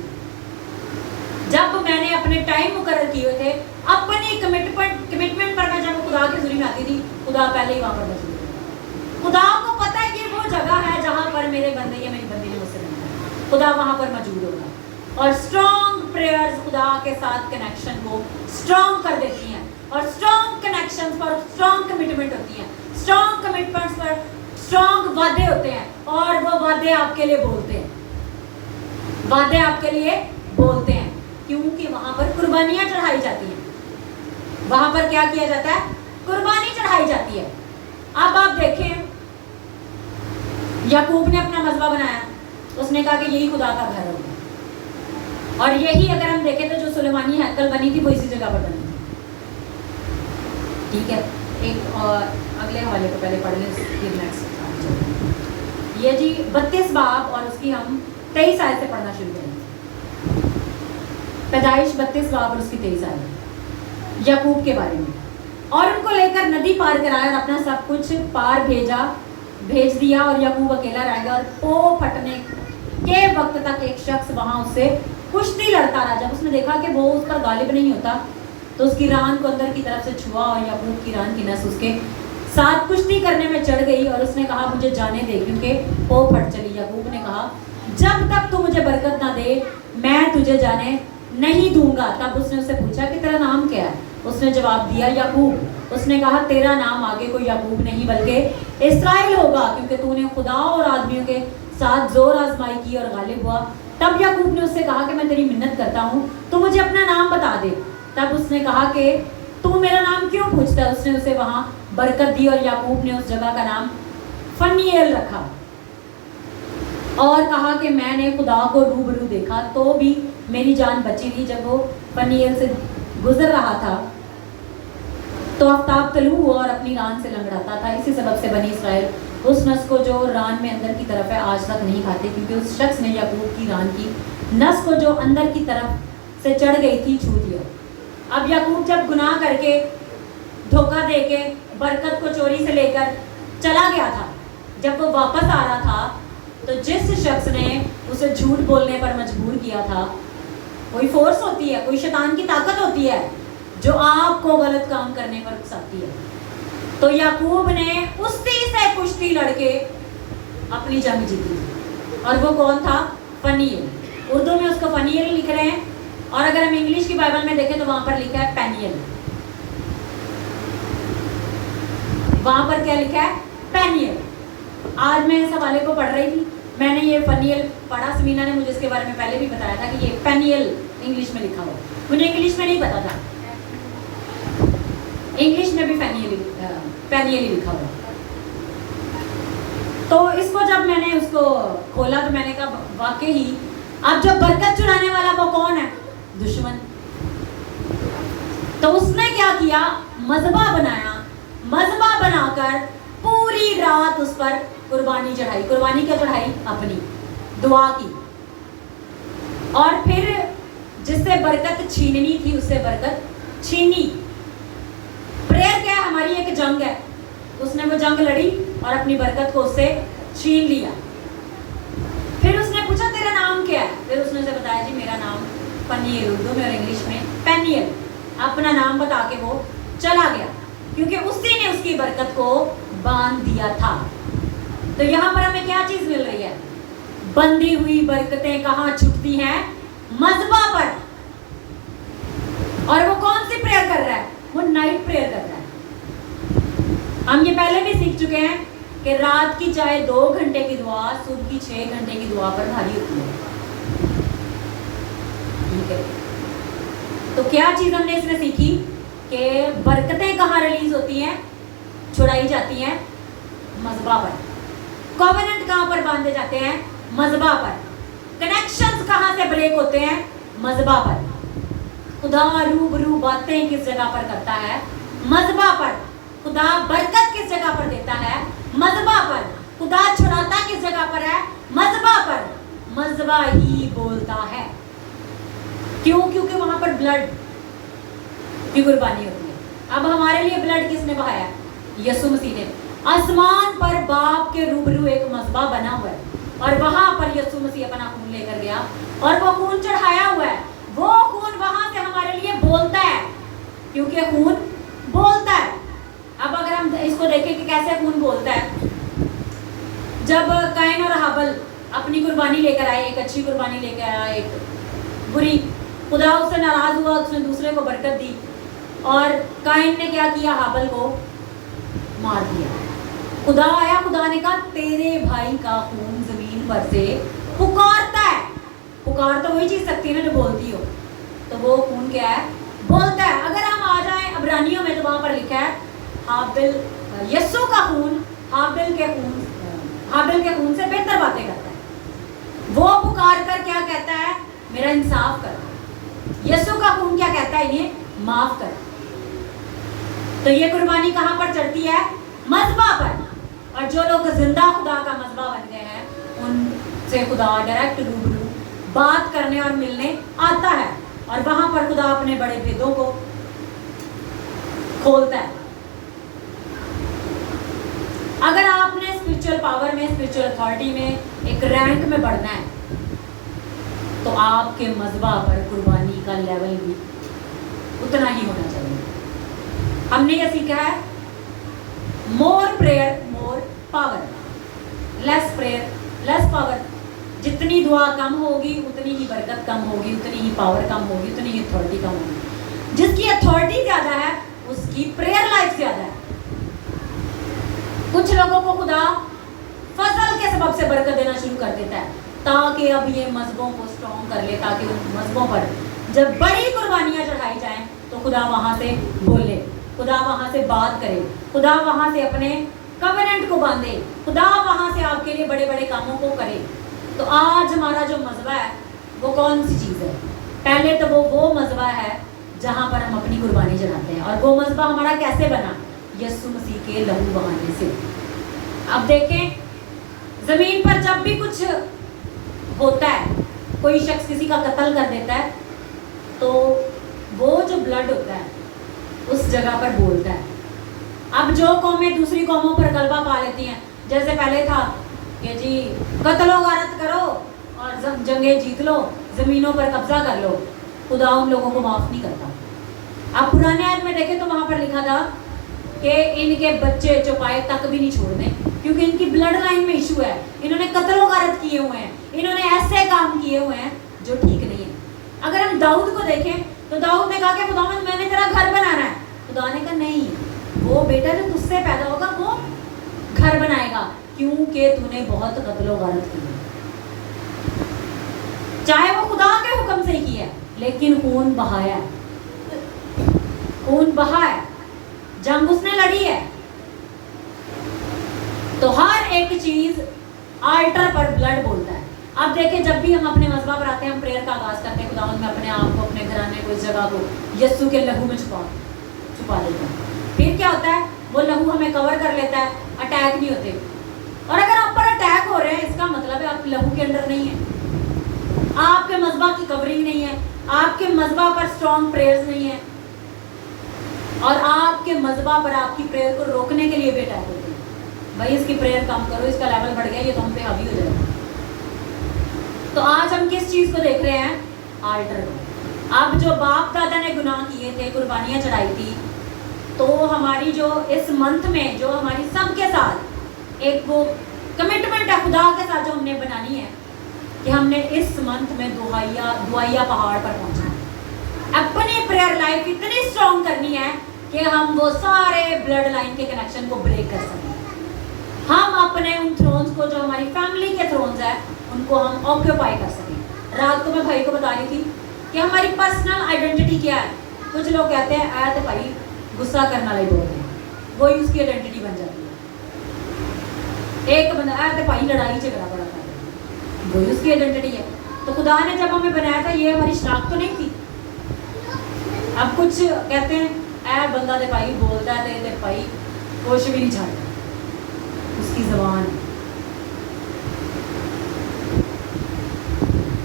जब मैंने अपने टाइम मुकर्रर किए हुए थे, अपनी कमिटमेंट पर मैं जब खुदा की हुजूरी में आती थी, खुदा पहले ही वहां पर मौजूद है। खुदा को पता है कि वो जगह है जहां पर मेरे बंदे या मेरी बंदी ने मुझसे मिलना है, खुदा वहां पर मौजूद होगा। और स्ट्रॉन्ग प्रेयर्स खुदा के साथ कनेक्शन को स्ट्रॉन्ग कर देती हैं, और स्ट्रॉन्ग कनेक्शंस पर स्ट्रॉन्ग कमिटमेंट होती है, स्ट्रॉन्ग कमिटमेंट्स पर स्ट्रॉन्ग वादे होते हैं, और वो वादे आपके लिए बोलते हैं, वादे आपके लिए बोलते हैं, क्योंकि वहां पर कुर्बानियां चढ़ाई जाती हैं। वहां पर क्या किया जाता है? कुर्बानी चढ़ाई जाती है। अब आप देखें, याकूब ने अपना मजबा बनाया, उसने कहा कि यही खुदा का घर होगा, और यही अगर हम देखें तो जो सुलेमानी हैकल बनी थी वो इसी जगह पर बनी थी। ठीक है, एक और अगले हवाले को पहले पढ़ लें, फिर नेक्स्ट। ये जी 32 बाब और उसकी हम 23 आयत से पढ़ना शुरू करेंगे। पैदाइश 32 बाब और उसकी 23 आयत याकूब के बारे में। और उनको लेकर नदी पार कराया और अपना सब कुछ पार भेज दिया, और याकूब अकेला रह गया। और पो फटने के वक्त तक एक शख्स वहां उससे कुश्ती लड़ता रहा। जब उसने देखा कि वो उस पर गालिब नहीं होता, तो उसकी रान को अंदर की तरफ से छुआ, और याकूब की रान की नस उसके साथ कुश्ती करने में चढ़ गई, और उसने कहा मुझे जाने दे, क्योंकि पो फट चली। याकूब ने कहा जब तक तू मुझे बरकत ना दे मैं तुझे जाने नहीं दूंगा। तब उसने उससे पूछा कि तेरा नाम क्या है? उसने जवाब दिया याकूब। उसने कहा तेरा नाम आगे कोई याकूब नहीं बल्कि इस्राएल होगा, क्योंकि तूने खुदा और आदमियों के साथ जोर आजमाई की और गालिब हुआ। तब याकूब ने उससे कहा कि मैं तेरी मिन्नत करता हूँ, तो मुझे अपना नाम बता दे। तब उसने कहा कि तू मेरा नाम क्यों पूछता है? उसने उसे वहां बरकत दी, और याकूब ने उस जगह का नाम फनीएल रखा, और कहा कि मैंने खुदा को रूबरू देखा तो भी मेरी जान बची थी। जब वो फनीएल से गुजर रहा था तो आफ्ताब तलू हुआ और अपनी रान से लंगड़ाता था। इसी सबब से बनी इसराइल उस नस को जो रान में अंदर की तरफ है आज तक नहीं खाते, क्योंकि उस शख्स ने याकूब की रान की नस को जो अंदर की तरफ से चढ़ गई थी छू दिया। अब याकूब जब गुनाह करके धोखा देके बरकत को चोरी से लेकर चला गया था, जब वो वापस आ रहा था तो जिस शख्स ने उसे झूठ बोलने पर मजबूर किया था, कोई फोर्स होती है, कोई शैतान की ताकत होती है जो आपको गलत काम करने पर उकसाती है। तो याकूब ने उसी से कुश्ती लड़के अपनी जंग जीती, और वो कौन था? फनीएल। उर्दू में उसको फनीएल लिख रहे हैं, और अगर हम इंग्लिश की बाइबल में देखें तो वहां पर लिखा है पेनियल। वहां पर क्या लिखा है? पेनियल। आज मैं इस हवाले को पढ़ रही थी, मैंने ये फनीएल पढ़ा। समीना ने मुझे इसके बारे में पहले भी बताया था कि ये पेनियल इंग्लिश में लिखा हुआ, मुझे इंग्लिश में नहीं पता था। इंग्लिश में भी पेनियल ही लिखा हुआ। تو اس کو جب میں نے اس کو کھولا تو میں نے کہا واقعی ہی اب جو برکت چرانے والا وہ کون ہے؟ دشمن. تو اس نے کیا کیا؟ مذبح بنایا. مذبح بنا کر پوری رات اس پر قربانی چڑھائی. قربانی کیا چڑھائی؟ اپنی دعا کی. اور پھر جس سے برکت چھیننی تھی اس سے برکت چھینی. پریئر کیا ہے؟ ہماری ایک جنگ ہے. اس نے وہ جنگ لڑی اور اپنی برکت کو اس سے چھین لیا. پھر اس نے پوچھا تیرا نام کیا ہے؟ پھر اس نے اسے بتایا جی میرا نام پنیل، اردو میں اور انگلش میں پینیل. اپنا نام بتا کے وہ چلا گیا کیونکہ اسی نے اس کی برکت کو باندھ دیا تھا. تو یہاں پر ہمیں کیا چیز مل رہی ہے؟ بندھی ہوئی برکتیں کہاں چھپتی ہیں؟ مذبح پر. اور وہ کون سی پریئر کر رہا ہے؟ وہ نائٹ پریئر کر رہا ہے. ہم یہ پہلے بھی سیکھ چکے ہیں کہ رات کی چاہے 2 گھنٹے کی دعا صبح کی 6 گھنٹے کی دعا پر بھاری ہوتی ہے. ٹھیک ہے. تو کیا چیز ہم نے اس میں سیکھی کہ برکتیں کہاں ریلیز ہوتی ہیں، چھڑائی جاتی ہیں؟ مذبح پر. کووننٹ کہاں پر باندھے جاتے ہیں؟ مذبح پر. کنیکشنز کہاں سے بریک ہوتے ہیں؟ مذبح پر. خدا روبرو باتیں کس جگہ پر کرتا ہے؟ مذبح پر. خدا برکت کس جگہ پر دیتا ہے؟ مذبح پر. خدا چھڑاتا کس جگہ پر ہے؟ مذبح پر. مذبح ہی بولتا ہے. کیوں؟ کیونکہ وہاں پر بلڈ کی قربانی ہوتی ہے. اب ہمارے لیے بلڈ کس نے بہایا؟ یسوع مسیح نے. آسمان پر باپ کے روبرو ایک مذبح بنا ہوا ہے اور وہاں پر یسوع مسیح اپنا خون لے کر گیا اور وہ خون چڑھایا ہوا ہے. وہ خون وہاں سے ہمارے لیے بولتا ہے کیونکہ خون بولتا ہے. اب اگر ہم اس کو دیکھیں کہ کیسے خون بولتا ہے، جب قائن اور حابل اپنی قربانی لے کر آئے، ایک اچھی قربانی لے کے آیا، ایک بری، خدا اس سے ناراض ہوا، اس نے دوسرے کو برکت دی اور قائن نے کیا کیا؟ حابل کو مار دیا. خدا آیا، خدا نے کہا تیرے بھائی کا خون زمین پر سے پکارتا ہے. پکار تو وہی چیز سکتی ہے نا جو بولتی ہو. تو وہ خون کیا ہے؟ بولتا ہے. اگر ہم آ جائیں عبرانیوں میں تو وہاں پر لکھا ہے حابل، یسوع کا خون حابل کے خون سے بہتر باتیں کرتا ہے. وہ پکار کر کیا کہتا ہے؟ میرا انصاف کر. یسوع کا خون کیا کہتا ہے؟ انہیں معاف کر. تو یہ قربانی کہاں پر چڑھتی ہے؟ مذبح پر. اور جو لوگ زندہ خدا کا مذبح بن گئے ہیں ان سے خدا ڈائریکٹ روبرو بات کرنے اور ملنے آتا ہے اور وہاں پر خدا اپنے بڑے بھیدوں کو کھولتا ہے. اگر آپ نے اسپرچل پاور میں، اسپرچل اتھارٹی میں ایک رینک میں بڑھنا ہے تو آپ کے مذبح پر قربانی کا لیول بھی اتنا ہی ہونا چاہیے. ہم نے یہ سیکھا ہے مور پریئر مور پاور، لیس پریئر لیس پاور. جتنی دعا کم ہوگی اتنی ہی برکت کم ہوگی، اتنی ہی پاور کم ہوگی، اتنی ہی اتھارٹی کم ہوگی. جس کی اتھارٹی زیادہ ہے اس کی پریئر لائف زیادہ ہے. کچھ لوگوں کو خدا فضل کے سبب سے برکت دینا شروع کر دیتا ہے تاکہ اب یہ مذہبوں کو اسٹرانگ کر لے، تاکہ ان مذہبوں پر جب بڑی قربانیاں چڑھائی جائیں تو خدا وہاں سے بولے، خدا وہاں سے بات کرے، خدا وہاں سے اپنے کووننٹ کو باندھے، خدا وہاں سے آپ کے لیے بڑے بڑے کاموں کو کرے. تو آج ہمارا جو مذہب ہے وہ کون سی چیز ہے؟ پہلے تو وہ مذہب ہے جہاں پر ہم اپنی قربانی چڑھاتے ہیں. اور وہ مذہب ہمارا کیسے بنا؟ یسوع مسیح کے لہو بہانے سے. اب دیکھیں زمین پر جب بھی کچھ ہوتا ہے، کوئی شخص کسی کا قتل کر دیتا ہے تو وہ جو بلڈ ہوتا ہے اس جگہ پر بولتا ہے. اب جو قومیں دوسری قوموں پر غلبہ پا لیتی ہیں، جیسے پہلے تھا کہ جی قتل و غارت کرو اور جنگیں جیت لو، زمینوں پر قبضہ کر لو، خدا ان لوگوں کو معاف نہیں کرتا. آپ پرانے عہد میں دیکھیں تو وہاں پر لکھا تھا کہ ان کے بچے چوپائے تک بھی نہیں چھوڑ دیں کیونکہ ان کی بلڈ لائن میں ایشو ہے، انہوں نے قتل و غارت کیے ہوئے ہیں، انہوں نے ایسے کام کیے ہوئے ہیں جو ٹھیک نہیں ہے. اگر ہم داؤد کو دیکھیں تو داؤد نے کہا کہ خداوند میں نے تیرا گھر بنانا ہے. خدا نے کہا نہیں، وہ بیٹا جو تجھ سے پیدا ہوگا وہ گھر بنائے گا کیونکہ تو نے بہت قتل و غارت کی ہے. چاہے وہ خدا کے حکم سے کی ہے لیکن خون بہایا ہے، خون بہا ہے، جنگ اس نے لڑی ہے. तो हर एक चीज आल्टर पर ब्लड बोलता है। अब देखिए, जब भी हम अपने मज़हब पर आते हैं, हम प्रेयर का आगाज करते हैं, खुदावंद में अपने आप को, अपने घराने को, इस जगह को यीशु के लहू में छुपा देते हैं। फिर क्या होता है, वो लहू हमें कवर कर लेता है, अटैक नहीं होते। और अगर आप पर अटैक हो रहे हैं, इसका मतलब है आप लहू के अंदर नहीं है, आपके मज़हब की कवरिंग नहीं है, आपके मज़हब पर स्ट्रॉन्ग प्रेयर्स नहीं है, और आपके मज़हब पर आपकी प्रेयर को रोकने के लिए भी अटैक होते हैं। भाई इसकी प्रेयर कम करो, इसका लेवल बढ़ गया, ये तो हम पे हावी हो जाएगा। तो आज हम किस चीज को देख रहे हैं, आल्टर को। अब जो बाप दादा ने गुनाह किए थे, कुर्बानियां चढ़ाई थी, तो हमारी जो इस मंथ में जो हमारी सबके साथ एक वो कमिटमेंट है खुदा के साथ जो हमने बनानी है कि हमने इस मंथ में दुआइया पहाड़ पर पहुंचना है। अपनी प्रेयर लाइफ इतनी स्ट्रॉन्ग करनी है कि हम वो सारे ब्लड लाइन के कनेक्शन को ब्रेक कर सकें। हम अपने उन थ्रोन्स को, जो हमारी फैमिली के थ्रोन्स है, उनको हम ऑक्यूपाई कर सकें। रात को मैं भाई को बता रही थी कि हमारी पर्सनल आइडेंटिटी क्या है। कुछ लोग कहते हैं ऐ तो भाई गुस्सा करने वाले बोलते हैं, वही उसकी आइडेंटिटी बन जाती है। एक बंदा ऐ तो भाई लड़ाई झगड़ा बड़ा करता है, वही उसकी आइडेंटिटी है। तो खुदा ने जब हमें बनाया था, ये हमारी शनाख्त तो नहीं थी। अब कुछ कहते हैं ऐ बंदा तो भाई बोलता है, तो भाई कुछ भी नहीं छाड़ता, उसकी जबान है।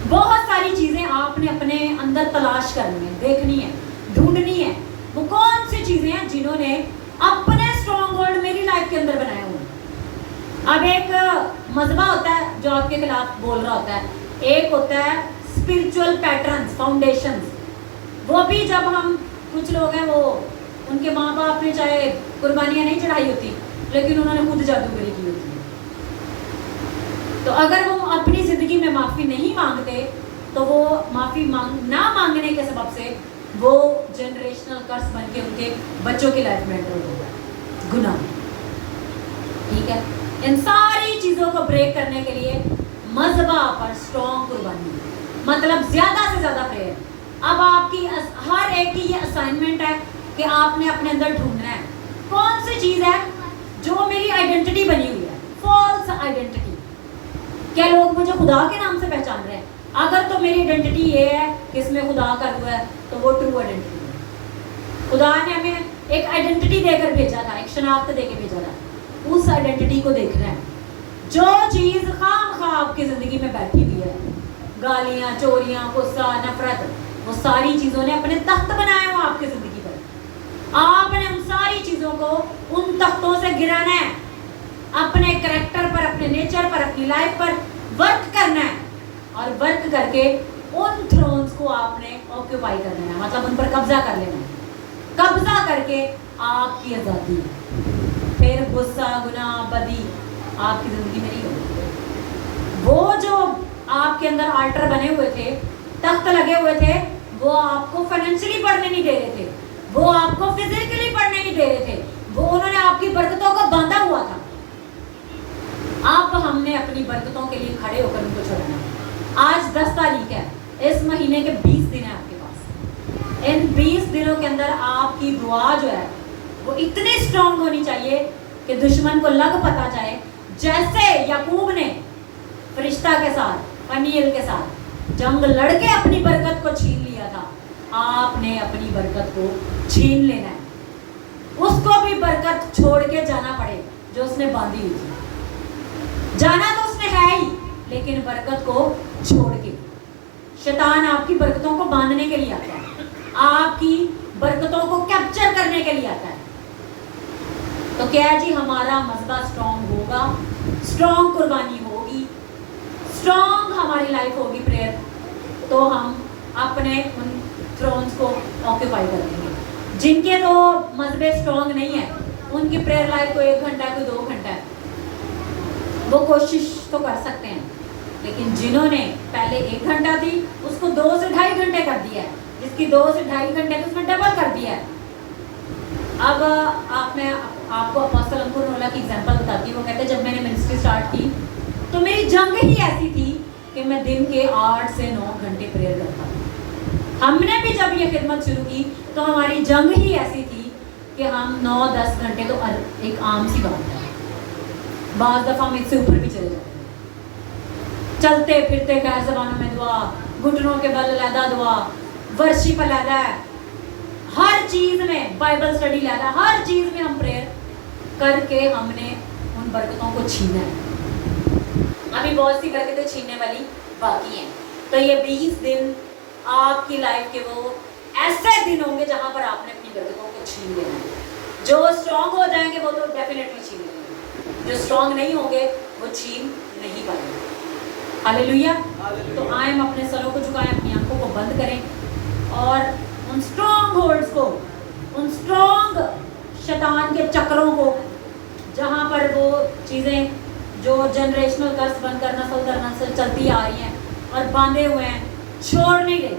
बहुत सारी चीजें आपने अपने अंदर तलाश करनी है, देखनी है, ढूंढनी है। वो कौन सी चीजें हैं जिन्होंने अपने स्ट्रॉन्ग होल्ड मेरी लाइफ के अंदर बनाए हुए। अब एक मजबा होता है जो आपके खिलाफ बोल रहा होता है, एक होता है स्पिरिचुअल पैटर्न्स, फाउंडेशंस। वो भी जब हम, कुछ लोग हैं वो, उनके माँ बाप ने चाहे कुर्बानियां नहीं चढ़ाई होती, लेकिन उन्होंने खुद जादूगरी की होती है। तो अगर वो अपनी जिंदगी में माफी नहीं मांगते, तो वो माफी ना मांगने के सबब से वो जनरेशनल कर्स बन के उनके बच्चों की लाइफ में एंटर होगा, गुनाह। ठीक है, इन सारी चीजों को ब्रेक करने के लिए मज़हबा पर स्ट्रॉन्ग कुर्बानी, मतलब ज्यादा से ज्यादा प्रेयर। अब आपकी हर एक की ये असाइनमेंट है कि आपने अपने अंदर ढूंढना है कौन सी चीज है जो मेरी आइडेंटिटी बनी हुई है, फॉल्स आइडेंटिटी। क्या लोग मुझे खुदा के नाम से पहचान रहे हैं? अगर तो मेरी आइडेंटिटी ये है कि इसमें खुदा का रूह है, तो वो ट्रू आइडेंटिटी है। खुदा ने हमें एक आइडेंटिटी देकर भेजा था, एक शनाख्त देकर भेजा था। उस आइडेंटिटी को देखना है। जो चीज खामखा आपकी जिंदगी में बैठी हुई है, गालियां, चोरियां, गुस्सा, नफरत, वो सारी चीजों ने अपने तख्त बनाए हो आपकी जिंदगी पर। आपने उन सारी चीजों को उन तख्तों से गिराना है, अपने कैरेक्टर पर, अपने नेचर पर, अपनी लाइफ पर वर्क करना है, और वर्क करके उन थ्रोन्स को आपने ऑक्यूपाई कर लेना है, मतलब उन पर कब्जा कर लेना है। कब्जा करके आपकी आज़ादी, फिर गुस्सा, गुनाह, बदी आपकी जिंदगी में नहीं होगी। वो जो आपके अंदर आल्टर बने हुए थे, तख्त लगे हुए थे, वो आपको फाइनेंशियली पढ़ने नहीं दे रहे थे, वो आपको फिजिकली पढ़ने नहीं दे रहे थे, वो उन्होंने आपकी बरकतों को बांधा हुआ था। अब हमने अपनी बरकतों के लिए खड़े होकर उनको छोड़ना। आज 10 तारीख है, इस महीने के 20 दिन है आपके पास। इन 20 दिनों के अंदर आपकी दुआ जो है वो इतनी स्ट्रांग होनी चाहिए कि दुश्मन को लग पता जाए, जैसे याकूब ने फरिश्ता के साथ, पनीएल के साथ जंग लड़के अपनी बरकत को छीन लिया था, आपने अपनी बरकत को छीन लेना है। उसको भी बरकत छोड़ के जाना पड़े जो उसने बांधी हुई थी। जाना तो उसने है ही, लेकिन बरकत को छोड़ के। शैतान आपकी बरकतों को बांधने के लिए आता है, आपकी बरकतों को कैप्चर करने के लिए आता है। तो क्या जी, हमारा मज़हब स्ट्रॉन्ग होगा, स्ट्रॉन्ग कुर्बानी होगी, स्ट्रॉन्ग हमारी लाइफ होगी प्रेयर, तो हम अपने उन थ्रोन्स को ऑक्यूपाई करेंगे। जिनके तो मज़हब स्ट्रॉन्ग नहीं है, उनकी प्रेयर लाइफ को 1 घंटा, कोई 2 घंटा है, वो कोशिश तो कर सकते हैं। लेकिन जिन्होंने पहले 1 घंटा थी, उसको 2 से 2.5 घंटे कर दिया है, जिसकी 2 से 2.5 घंटे तो उसमें डबल कर दिया है। अब आपको अपोस्टल अंकुर नोला की एग्जांपल बताती हूँ। वो कहते हैं जब मैंने मिनिस्ट्री स्टार्ट की तो मेरी जंग ही ऐसी थी कि मैं दिन के 8 से 9 घंटे प्रेयर करता था। हमने भी जब ये खिदमत शुरू की तो हमारी जंग ही ऐसी थी कि हम 9-10 घंटे तो एक आम सी बात है। बाज़ दफ़ा हम इससे ऊपर भी चले जाते हैं। चलते फिरते गैर ज़बानों में दुआ, घुटनों के बल अलहदा दुआ, वर्शिप अलहदा है, हर चीज़ में बाइबल स्टडी अलहदा, हर चीज़ में हम प्रेयर करके हमने उन बरकतों को छीना है। अभी बहुत सी बरकतें छीनने वाली बाकी हैं। तो ये 20 दिन आपकी लाइफ के वो ऐसे दिन होंगे जहाँ पर आपने अपनी बरकतों को छीन लेना है। जो स्ट्रांग हो जाएंगे वो तो डेफिनेटली छीन लेंगे, जो स्ट्रांग नहीं होंगे वो छीन नहीं पाएंगे। हालेलुया। तो आए हम अपने सरों को झुकाएं, अपनी आंखों को बंद करें और उन स्ट्रांग होल्ड्स को, उन स्ट्रांग शैतान के चक्रों को, जहाँ पर वो चीज़ें जो जनरेशनल कर्स बनकर नस्ल दर नस्ल चलती आ रही हैं और बांधे हुए हैं, छोड़ नहीं रहे,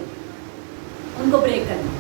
उनको ब्रेक करना।